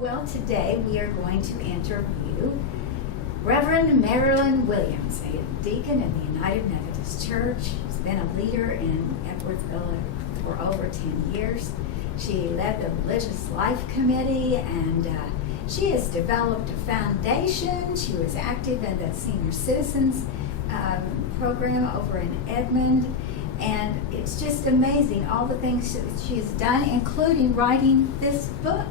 Well, today we are going to interview Reverend Marilyn Williams, a deacon in the United Methodist Church. She's been a leader in Epworthville for over 10 years. She led the Religious Life Committee, and she has developed a foundation. She was active in the Senior Citizens program over in Edmond, and it's just amazing all the things that she's done, including writing this book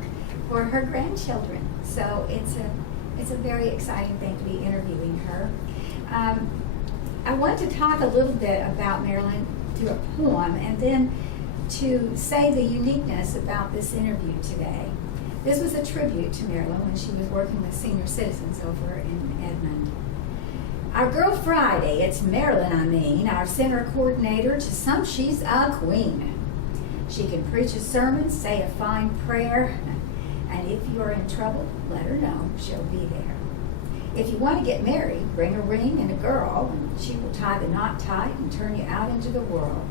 for her grandchildren. So it's a very exciting thing to be interviewing her. I want to talk a little bit about Marilyn through a poem, and then to say the uniqueness about this interview today. This was a tribute to Marilyn when she was working with senior citizens over in Edmond. Our girl Friday, it's Marilyn I mean, our center coordinator. To some she's a queen. She can preach a sermon, say a fine prayer, and if you're in trouble, let her know, she'll be there. If you want to get married, bring a ring and a girl, and she will tie the knot tight and turn you out into the world.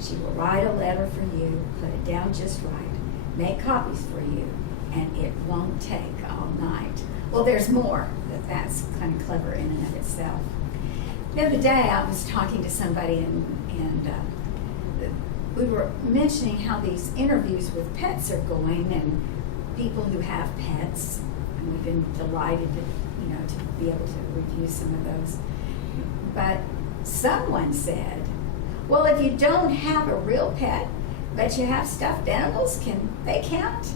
She will write a letter for you, put it down just right, make copies for you, and it won't take all night. Well, there's more, but that's kind of clever in and of itself. The other day I was talking to somebody and we were mentioning how these interviews with pets are going, and people who have pets, and we've been delighted to be able to review some of those. But someone said, well, if you don't have a real pet, but you have stuffed animals, can they count?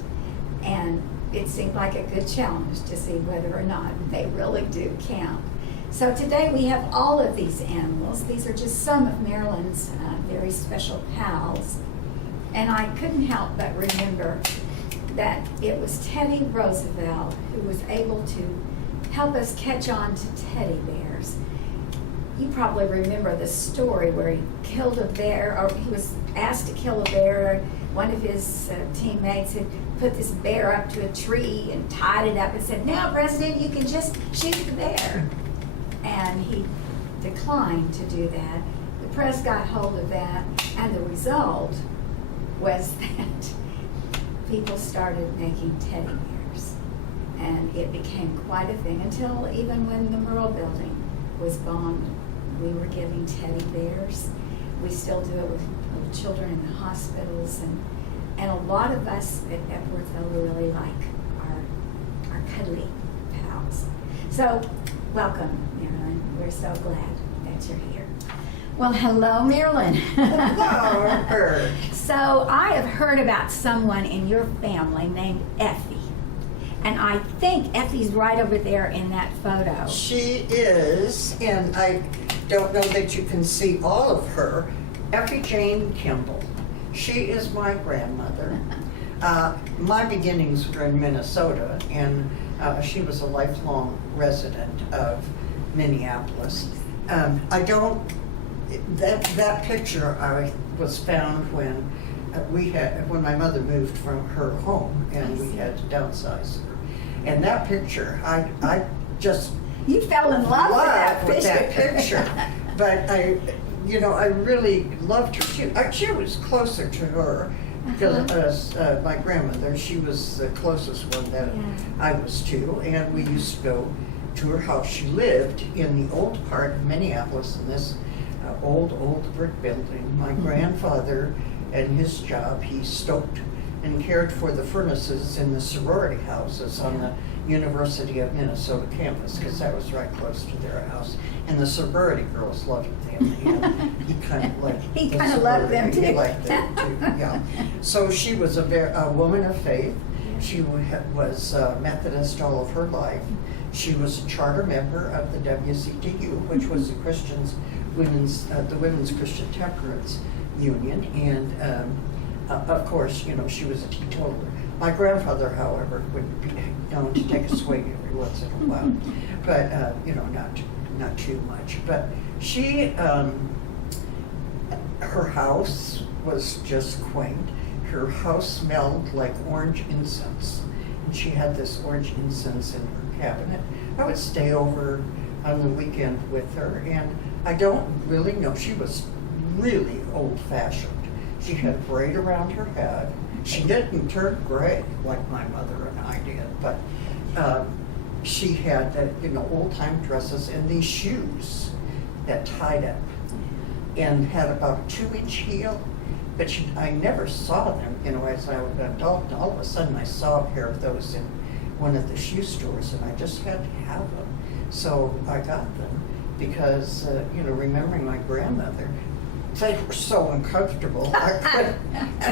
And it seemed like a good challenge to see whether or not they really do count. So today we have all of these animals. These are just some of Marilyn's very special pals. And I couldn't help but remember that it was Teddy Roosevelt who was able to help us catch on to teddy bears. You probably remember the story where he killed a bear, or he was asked to kill a bear. One of his teammates had put this bear up to a tree and tied it up and said, "Now, President, you can just shoot the bear." And he declined to do that. The press got hold of that, and the result was that people started making teddy bears. And it became quite a thing until even when the Murrah building was bombed, we were giving teddy bears. We still do it with little children in the hospitals, and a lot of us at Epworthville really like our cuddly pals. So welcome, Marilyn. We're so glad that you're here. Well, hello, Marilyn. Hello, Bert. So I have heard about someone in your family named Effie. And I think Effie's right over there in that photo. She is, and I don't know that you can see all of her, Effie Jane Kimball. She is my grandmother. My beginnings were in Minnesota, and she was a lifelong resident of Minneapolis. That picture was found when when my mother moved from her home, and we had to downsize her. And that picture, I just you fell in love with that picture. But I really loved her too. She was closer to her because my grandmother, she was the closest one that I was to, and we used to go to her house. She lived in the old part of Minneapolis in this old brick building. My grandfather, at his job, he stoked and cared for the furnaces in the sorority houses on the University of Minnesota campus, because that was right close to their house. And the sorority girls loved him. He kind of liked he kind of loved them too. He liked them too, yeah. So she was a woman of faith. She was Methodist all of her life. She was a charter member of the WCTU, which was the Women's Christian Temperance Union, and of course, she was a teetotaler. My grandfather, however, would be known to take a swig every once in a while, but not too much. But she, her house was just quaint. Her house smelled like orange incense, and she had this orange incense in her cabinet. I would stay over on the weekend with her, and I don't really know. She was really old-fashioned. She had a braid around her head. She didn't turn gray like my mother and I did, but she had old-time dresses and these shoes that tied up and had about a 2-inch heel. But I never saw them, as I was an adult, and all of a sudden I saw a pair of those in one of the shoe stores, and I just had to have them. So I got them because, remembering my grandmother, they were so uncomfortable. I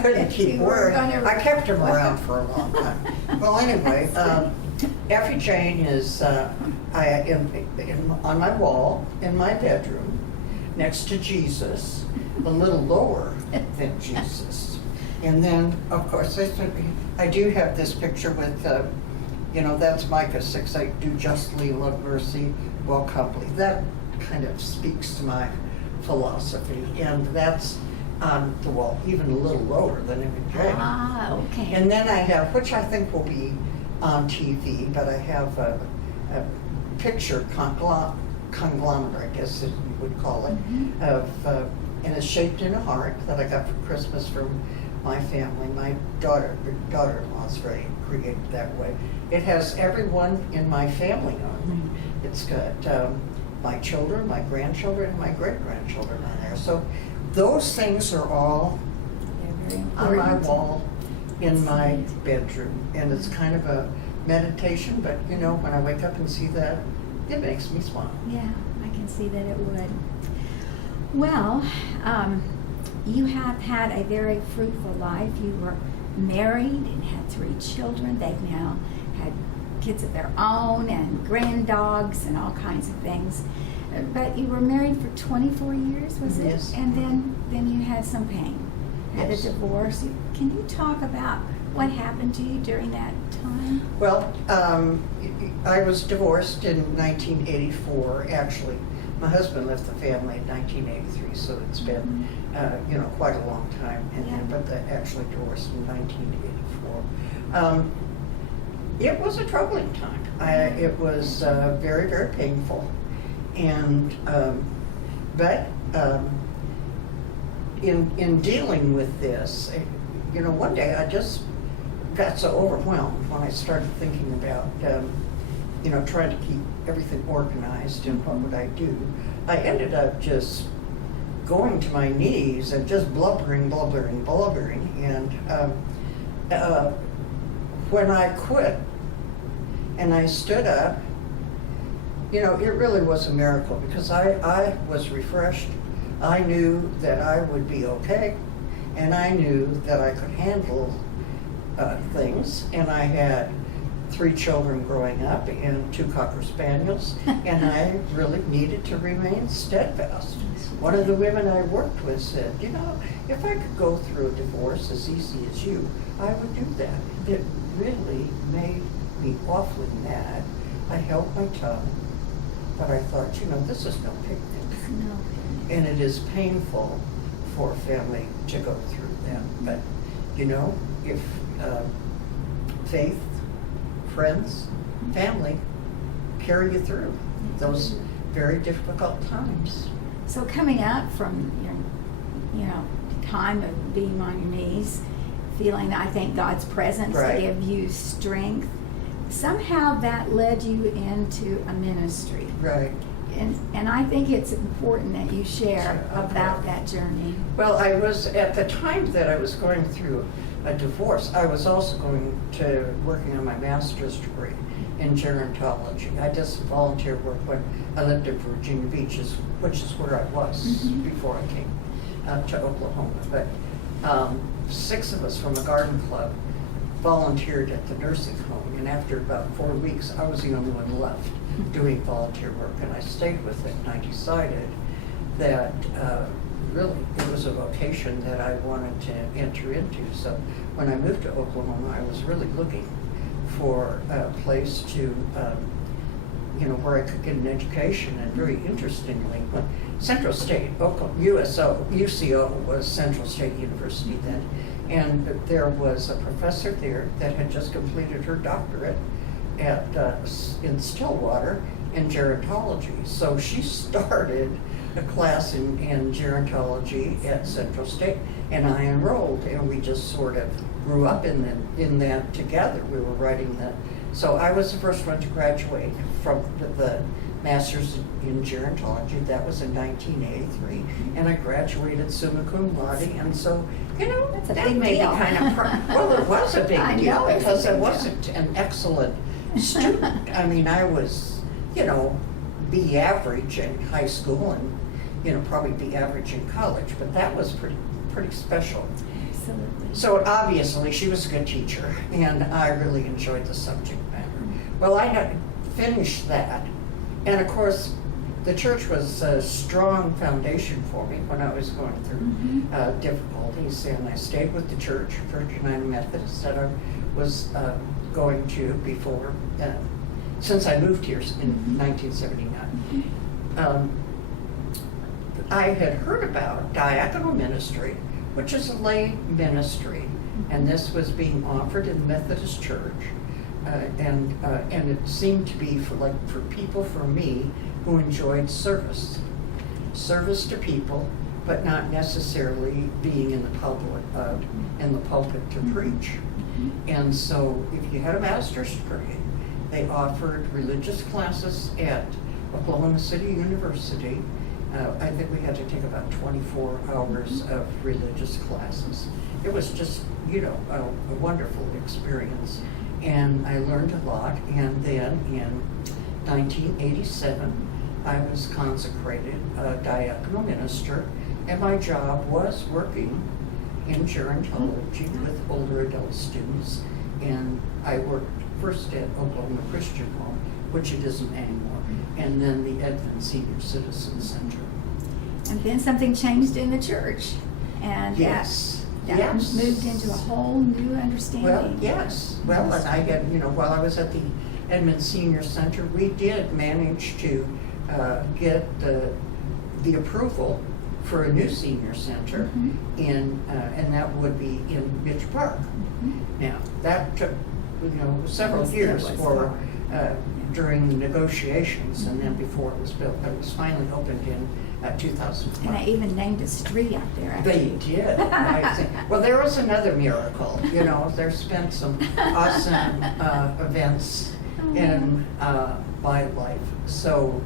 couldn't keep wearing them. I kept them around for a long time. Well, anyway, Effie Jane is on my wall in my bedroom next to Jesus, a little lower than Jesus. And then, of course, I do have this picture with, that's Micah 6:8, do justly, love mercy, walk humbly. That kind of speaks to my philosophy, and that's on the wall, even a little lower than Effie Jane. Ah, okay. And then I have, which I think will be on TV, but I have a picture conglomerate, I guess you would call it, and it's shaped in a heart that I got for Christmas from my family. My daughter-in-law's very creative that way. It has everyone in my family on it. It's got my children, my grandchildren, and my great-grandchildren on there. So those things are all on my wall in my bedroom, and it's kind of a meditation, but when I wake up and see that, it makes me smile. Yeah, I can see that it would. Well, you have had a very fruitful life. You were married and had 3 children. They've now had kids of their own and granddogs and all kinds of things. But you were married for 24 years, was it? Yes. And then you had some pain, had Yes. a divorce. Can you talk about what happened to you during that time? Well, I was divorced in 1984, actually. My husband left the family in 1983, so it's been, quite a long time. But they actually divorced in 1984. It was a troubling time. It was very, very painful. And, in dealing with this, one day I just got so overwhelmed when I started thinking about, trying to keep everything organized and what would I do. I ended up just going to my knees and just blubbering. And when I quit and I stood up, it really was a miracle because I was refreshed. I knew that I would be okay, and I knew that I could handle things, and I had 3 children growing up and 2 Cocker Spaniels, and I really needed to remain steadfast. One of the women I worked with said, if I could go through a divorce as easy as you, I would do that. It really made me awfully mad. I held my tongue, but I thought, this is no picnic. No. And it is painful for a family to go through that. But, if faith, friends, family carry you through those very difficult times. So coming up from your, time of being on your knees, feeling, I think, God's presence Right. to give you strength, somehow that led you into a ministry. Right. And I think it's important that you share Okay. about that journey. Well, I was, at the time that I was going through a divorce, I was also working on my master's degree in gerontology. I did some volunteer work when I lived in Virginia Beach, which is where I was before I came to Oklahoma. But 6 of us from a garden club volunteered at the nursing home, and after about 4 weeks, I was the only one left doing volunteer work, and I stayed with it, and I decided that really it was a vocation that I wanted to enter into. So when I moved to Oklahoma, I was really looking for a place to, where I could get an education. And very interestingly, Central State, UCO was Central State University then, and there was a professor there that had just completed her doctorate in Stillwater in gerontology. So she started a class in gerontology at Central State, and I enrolled, and we just sort of grew up in that together. We were writing that. So I was the first one to graduate from the master's in gerontology. That was in 1983, and I graduated summa cum laude. And so, That's a that big made deal. me kind of well, it was a big I deal know it's a because I big wasn't an excellent student. I mean, I was, B average in high school, and probably B average in college. But that was pretty special. Absolutely. So obviously, she was a good teacher, and I really enjoyed the subject matter. Well, I had finished that, and of course, the church was a strong foundation for me when I was going through difficulties, and I stayed with the church, Church United Methodist, that I was going to before, since I moved here in 1979. I had heard about diaconal ministry, which is a lay ministry, and this was being offered in the Methodist Church, and it seemed to be for people, for me, who enjoyed service to people, but not necessarily being in the pulpit to preach. And so, if you had a master's degree, they offered religious classes at Oklahoma City University. I think we had to take about 24 hours of religious classes. It was just, a wonderful experience. And I learned a lot. And then in 1987, I was consecrated a diaconal minister. And my job was working in gerontology with older adult students. And I worked first at Oklahoma Christian Home, which it isn't anymore, and then the Edmond Senior Citizen Center. And then something changed in the church, and Yes. that moved into a whole new understanding. Well, yes. Well, and I had, while I was at the Edmond Senior Center, we did manage to get the approval for a new senior center and that would be in Mitch Park. Now, that took several years for during the negotiations, and then before it was built. But it was finally opened in 2005. And they even named a street out there. They did. Well, there was another miracle. There's been some awesome events in my life. So,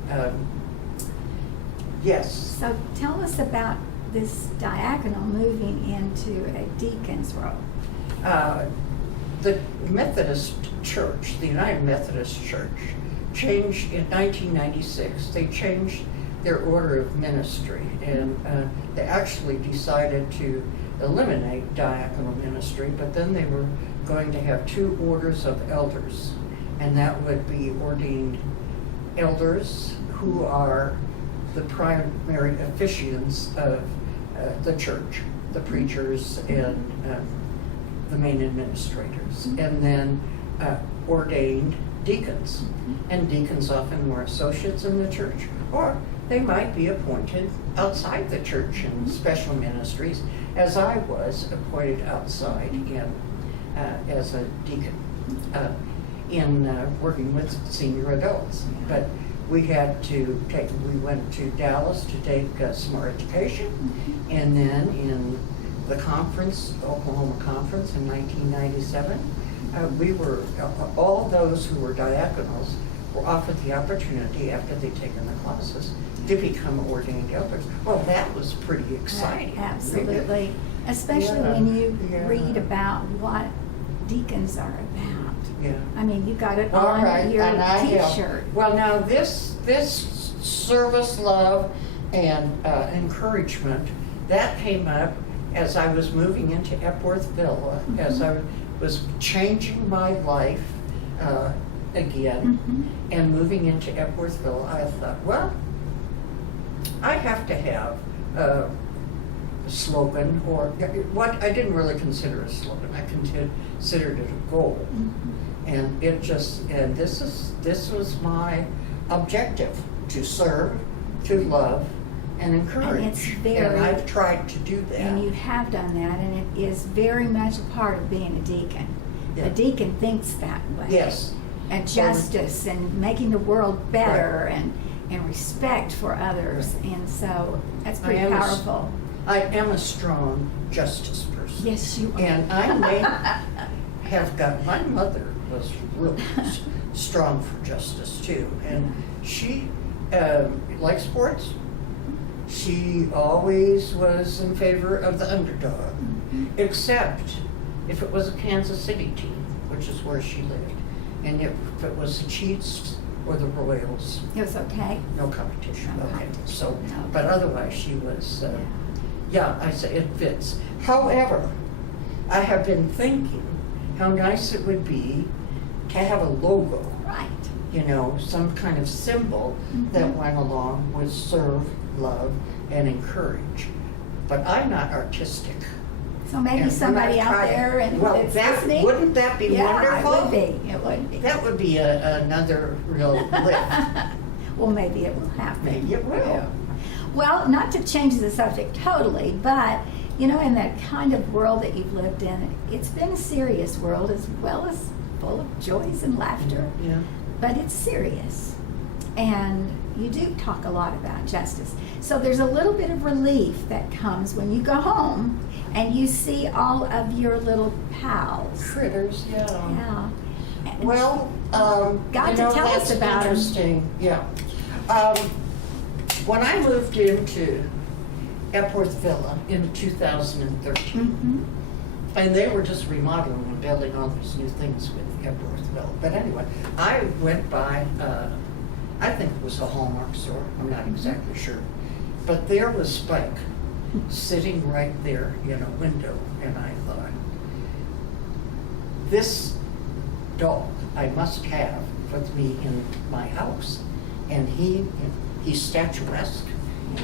yes. So tell us about this diaconal moving into a deacon's role. The Methodist Church, the United Methodist Church, changed in 1996. They changed their order of ministry, and they actually decided to eliminate diaconal ministry, but then they were going to have two orders of elders, and that would be ordained elders who are the primary officiants of the church, the preachers and the main administrators, and then ordained deacons. And deacons often were associates in the church, or they might be appointed outside the church in special ministries, as I was appointed outside as a deacon in working with senior adults. But we went to Dallas to take some education, and then in the conference, Oklahoma Conference in 1997, all those who were diaconals were offered the opportunity after they'd taken the classes to become ordained elders. Well, that was pretty exciting. Absolutely. Especially when you read about what deacons are about. Yeah. I mean, you got it on your T-shirt. Well, now this service, love, and encouragement, that came up as I was moving into Epworth Villa, as I was changing my life again, and moving into Epworth Villa. I thought, well, I have to have a slogan, or what I didn't really consider a slogan. I considered it a goal. And this was my objective: to serve, to love, and encourage. And I've tried to do that. And you have done that, and it is very much a part of being a deacon. Yeah. A deacon thinks that way. Yes. And justice and making the world better, and respect for others, and so that's pretty I am a s- powerful. I am a strong justice person. Yes, you are. And I may have got, my mother was really strong for justice too. And she liked sports. She always was in favor of the underdog, except if it was a Kansas City team, which is where she lived. And if it was the Chiefs or the Royals, It was okay. no competition. No Okay, competition. so, Okay. but otherwise she was, yeah, I say it fits. However, I have been thinking how nice it would be to have a logo, Right. you know, some kind of symbol that went along with serve, love, and encourage. But I'm not artistic. So maybe And somebody when I out tried- there and well, that's that, listening. wouldn't that be wonderful? Yeah, it would be. It would be. That would be another real lift. Well, maybe it will happen. Maybe it will. Yeah. Well, not to change the subject totally, but you know, in that kind of world that you've lived in, it's been a serious world as well as full of joys and laughter. Yeah. But it's serious. And you do talk a lot about justice. So there's a little bit of relief that comes when you go home and you see all of your little pals. Critters, yeah. Yeah. And Well, Got you to know, tell us that's about 'em. interesting. Yeah. When I moved into Epworth Villa in 2013, Mhm. and they were just remodeling and building all these new things with Epworth Villa. But anyway, I went by, I think it was a Hallmark store, I'm not exactly sure. But there was Spike sitting right there in a window, and I thought, this dog I must have with me in my house. And he's statuesque,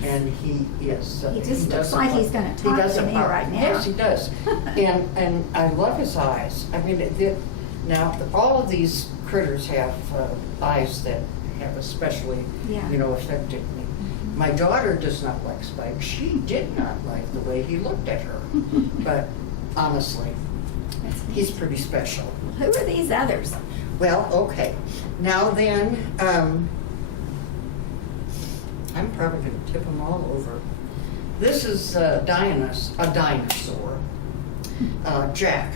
and he is. He just looks doesn't like bark. he's gonna He talk to doesn't me bark. right now. Yes, he does. And I love his eyes. I mean, now, all of these critters have eyes that have especially, Yeah. you know, affected me. My daughter does not like Spike. She did not like the way he looked at her. But honestly, That's neat. he's pretty special. Who are these others? Well, okay. Now then, I'm probably going to tip them all over. This is a dinosaur. Jack.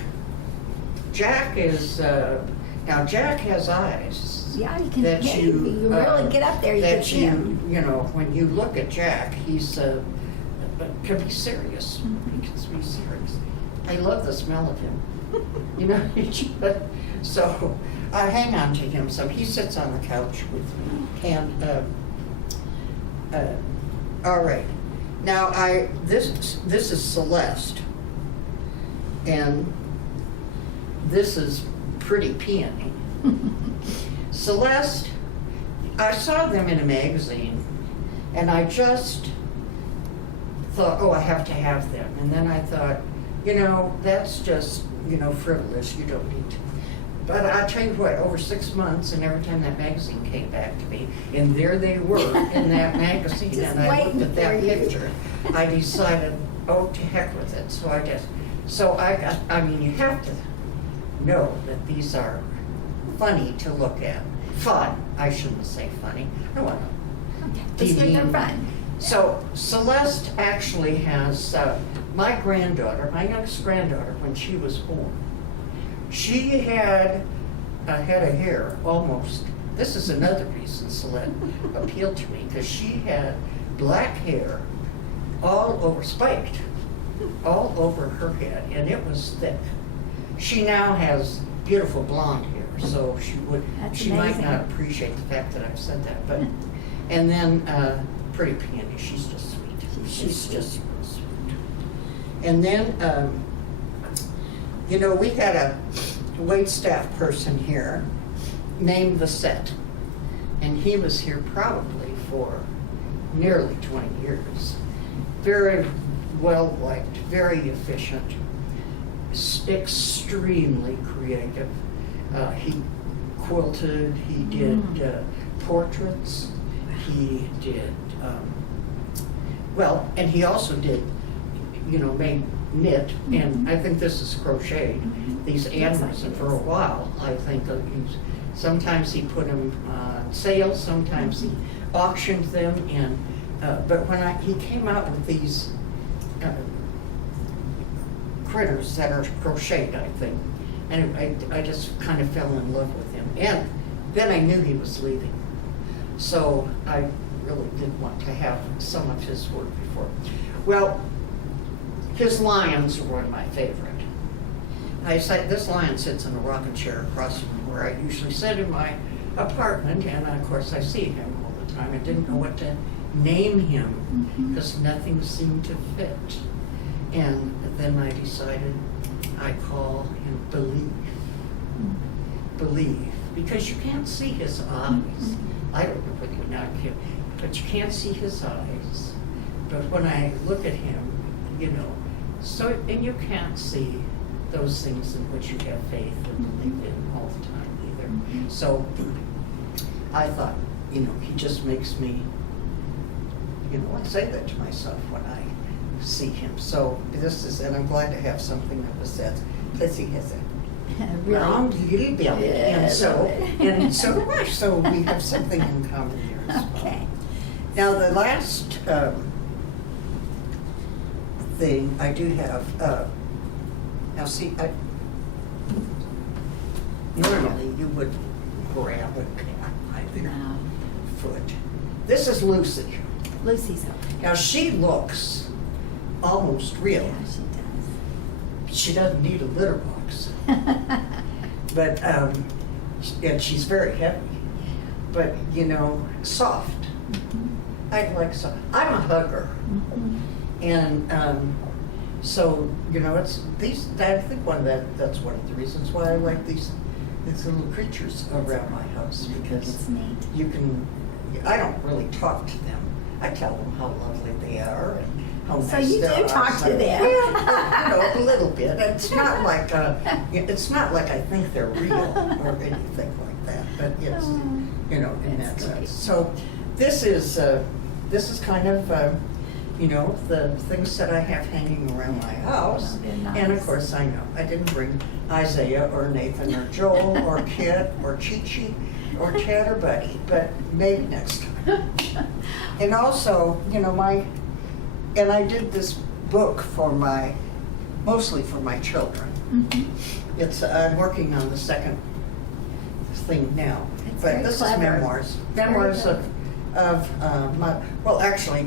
Jack is, now Jack has eyes. Yeah, you can. That Yeah, you, you really get up there. You can that see him. you know, when you look at Jack, he's, can be serious. Mhm. He can be serious. I love the smell of him. You know, so I hang on to him some. He sits on the couch with me. And, all right. Now this is Celeste. And this is Pretty Peony. Celeste, I saw them in a magazine, and I just thought, oh, I have to have them. And then I thought, you know, that's just, you know, frivolous. You don't need to. But I'll tell you what, over 6 months, and every time that magazine came back to me, and there they were in that magazine, Just and I looked waiting at that for you. picture, I decided, oh, to heck with it. So I mean, you have to know that these are funny to look at. Fun, I shouldn't say funny. I don't want to. Okay. Just good for fun. So Celeste actually has, my granddaughter, my youngest granddaughter, when she was born, she had a head of hair almost. This is another reason Celeste appealed to me, because she had black hair all over, spiked, all over her head, and it was thick. She now has beautiful blonde hair, so That's she might amazing. not appreciate the fact that I've said that, but, and then Pretty Peony, she's just sweet. She's just real sweet. And then, you know, we had a wait staff person here named Vasette, and he was here probably for nearly 20 years. Very well liked, very efficient, extremely creative. He quilted, he did portraits, he did, well, and he also did, you know, made knit, and I think this is crocheted, these animals, and for a while, I think sometimes he put them on sale, sometimes he auctioned them, and but when he came out with these critters that are crocheted, I think, and I just kind of fell in love with him. And then I knew he was leaving, so I really did want to have some of his work before. Well, his lions are one of my favorite. I say this lion sits in a rocking chair across from where I usually sit in my apartment, and of course I see him all the time. I didn't know what to name him because nothing seemed to fit. And then I decided I call him Believe. Believe, because you can't see his eyes. I don't know whether you know him, but you can't see his eyes. But when I look at him, so, and you can't see those things in which you have faith and believe in all the time either. So I thought, he just makes me, I say that to myself when I see him. So and I'm glad to have something that was that, because he has a round little belly, and so do I. So we have something in common here as well. Okay. Now the last thing I do have, now see, normally you would grab a cat by their foot. This is Lucy. Lucy's okay. Now she looks almost real. Yeah, she does. She doesn't need a litter box. But, and she's very heavy, but, soft. I like soft. I'm a hugger. And so, it's these, I think that's one of the reasons why I like these little creatures around my house, because it's neat. I don't really talk to them. I tell them how lovely they are and how nice they are. So you do talk to them. Well, a little bit. It's not like I think they're real or anything like that, but it's, in that sense. So this is kind of, the things that I have hanging around my house. Nice. And of course, I know I didn't bring Isaiah or Nathan or Joel or Kit or Chi-Chi or Ted or Buddy, but maybe next time. And also, and I did this book mostly for my children. I'm working on the second thing now, but this is memoirs. Memoirs of actually,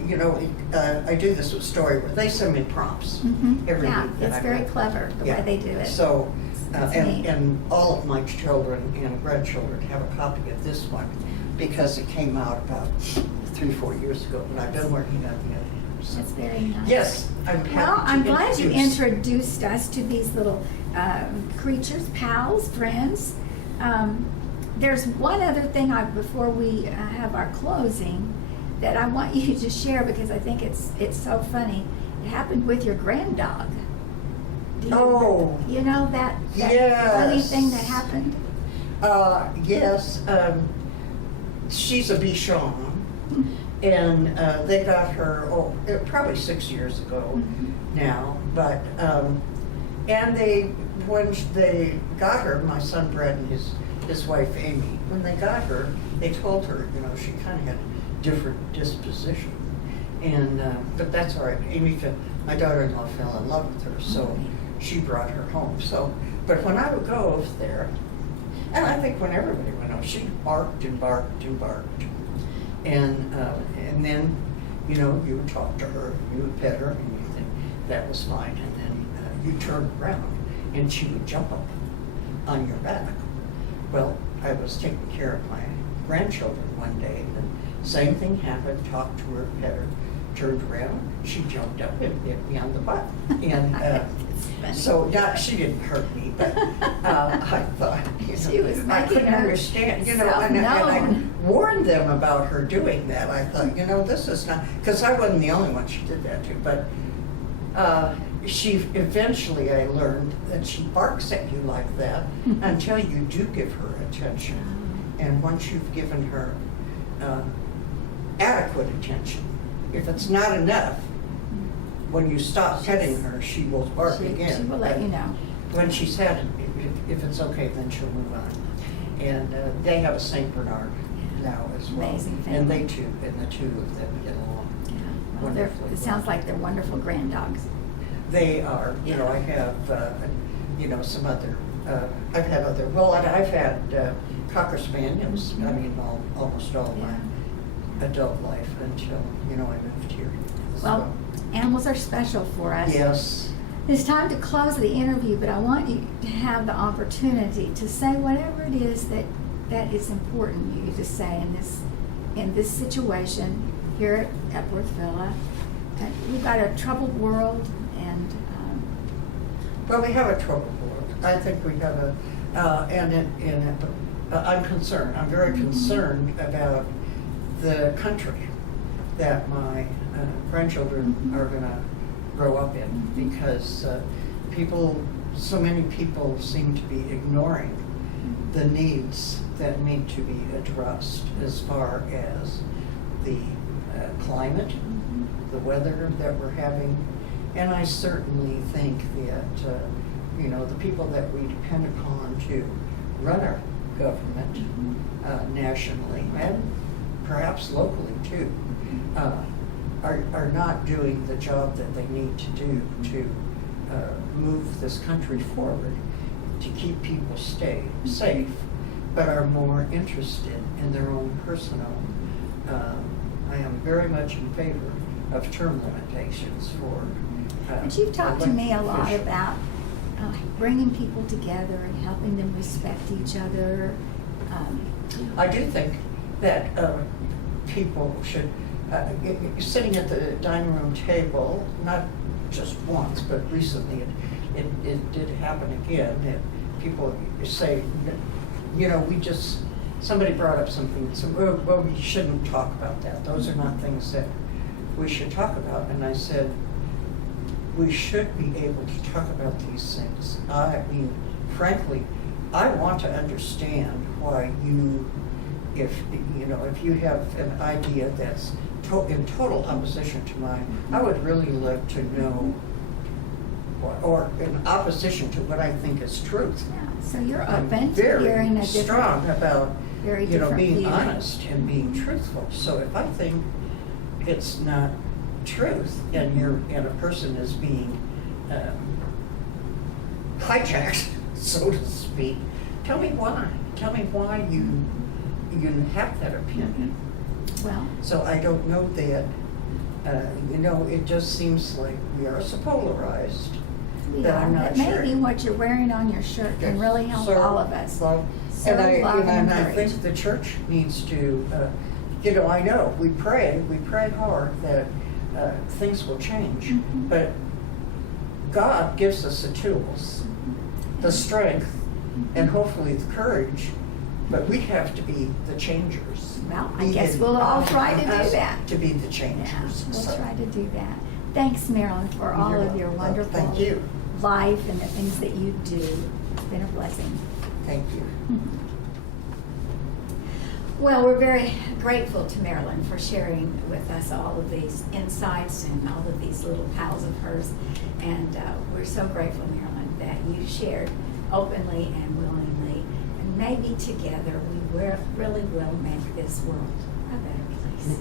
I do this with Storyworth. They send me prompts every week. It's very clever the way they do it. So, and all of my children and grandchildren have a copy of this one because it came out about 3-4 years ago, and I've been working on the other one. So. That's very nice. Yes, I'm happy Well, I'm glad you introduce. introduced us to these little creatures, pals, friends. There's one other thing before we have our closing that I want you to share, because I think it's so funny. It happened with your grand dog. You know that yes. funny thing that happened? Yes. She's a Bichon, and they got her probably 6 years ago now. But and when they got her, my son Brad and his wife Amy, when they got her, they told her, she kind of had a different disposition, and but that's all right. My daughter-in-law fell in love with her, so she brought her home. So, but when I would go over there, and I think when everybody went over, she barked and barked and barked, and then you would talk to her, you would pet her, and you think that was fine, and then you turn around, and she would jump up on your back. Well, I was taking care of my grandchildren one day, and the same thing happened. Talked to her, pet her, turned around, she jumped up and hit me on the butt. And so she didn't hurt me, but I thought, she was I couldn't her understand, and I warned them about her doing that. I thought, this is not, because I wasn't the only one she did that to, but eventually I learned that she barks at you like that until you do give her attention. And once you've given her adequate attention, if it's not enough, when you stop petting her, she will bark again. She will let you know. When she's had it, if it's okay, then she'll move on. And they have a St. Bernard now as well. Amazing family. And they two, and the two of them get along Yeah. Well, wonderfully. it sounds like they're wonderful grand dogs. They are, you know, I have, you know, some other, I've had other, well, I've had Cocker Spaniels, I mean, almost all Yeah. my adult life until, you know, I moved here. Well, animals are special for us. Yes. It's time to close the interview, but I want you to have the opportunity to say whatever it is that is important to you to say in this situation here at Epworth Villa. We've got a troubled world, and Well, we have a troubled world. I think we have I'm concerned. I'm very concerned about the country that my grandchildren are going to grow up in, because so many people seem to be ignoring the needs that need to be addressed as far as the climate, the weather that we're having. And I certainly think that, you know, the people that we depend upon to run our government nationally and perhaps locally too, are not doing the job that they need to do to move this country forward, to keep people safe, but are more interested in their own personal. I am very much in favor of term limitations for. but you've talked to me a elected lot officials. about bringing people together and helping them respect each other. I do think that people should, sitting at the dining room table, not just once, but recently it did happen again, that people say, you know, somebody brought up something, so, well, we shouldn't talk about that. Those are not things that we should talk about. And I said, we should be able to talk about these things. I mean, frankly, I want to understand why if you have an idea that's in total opposition to mine, I would really like to know, or in opposition to what I think is truth. Yeah, so you're I'm open to hearing very a different, strong about, very you know, different being view. honest and being truthful. So if I think it's not truth and a person is being hijacked, so to speak, tell me why. Tell me why you have that opinion. Well, So I don't know that, you know, it just seems like we are so polarized that I'm not sure. maybe what you're wearing on your shirt can really help Serve, all of us. love. Serve, And love, and I encourage. think the church needs to, you know, I know, we pray hard that things will change, Mhm. but God gives us the tools, the strength, and hopefully the courage, but we have to be the changers. Well, I Be guess it we'll all try to us do that. To be the Yeah, changers. we'll So, try to do that. Thanks, Marilyn, for all You're of your welcome. wonderful Thank you. life and the things that you do. It's been a blessing. Thank you. Well, we're very grateful to Marilyn for sharing with us all of these insights and all of these little pals of hers. And we're so grateful, Marilyn, that you shared openly and willingly. And maybe together we really will make this world a better place.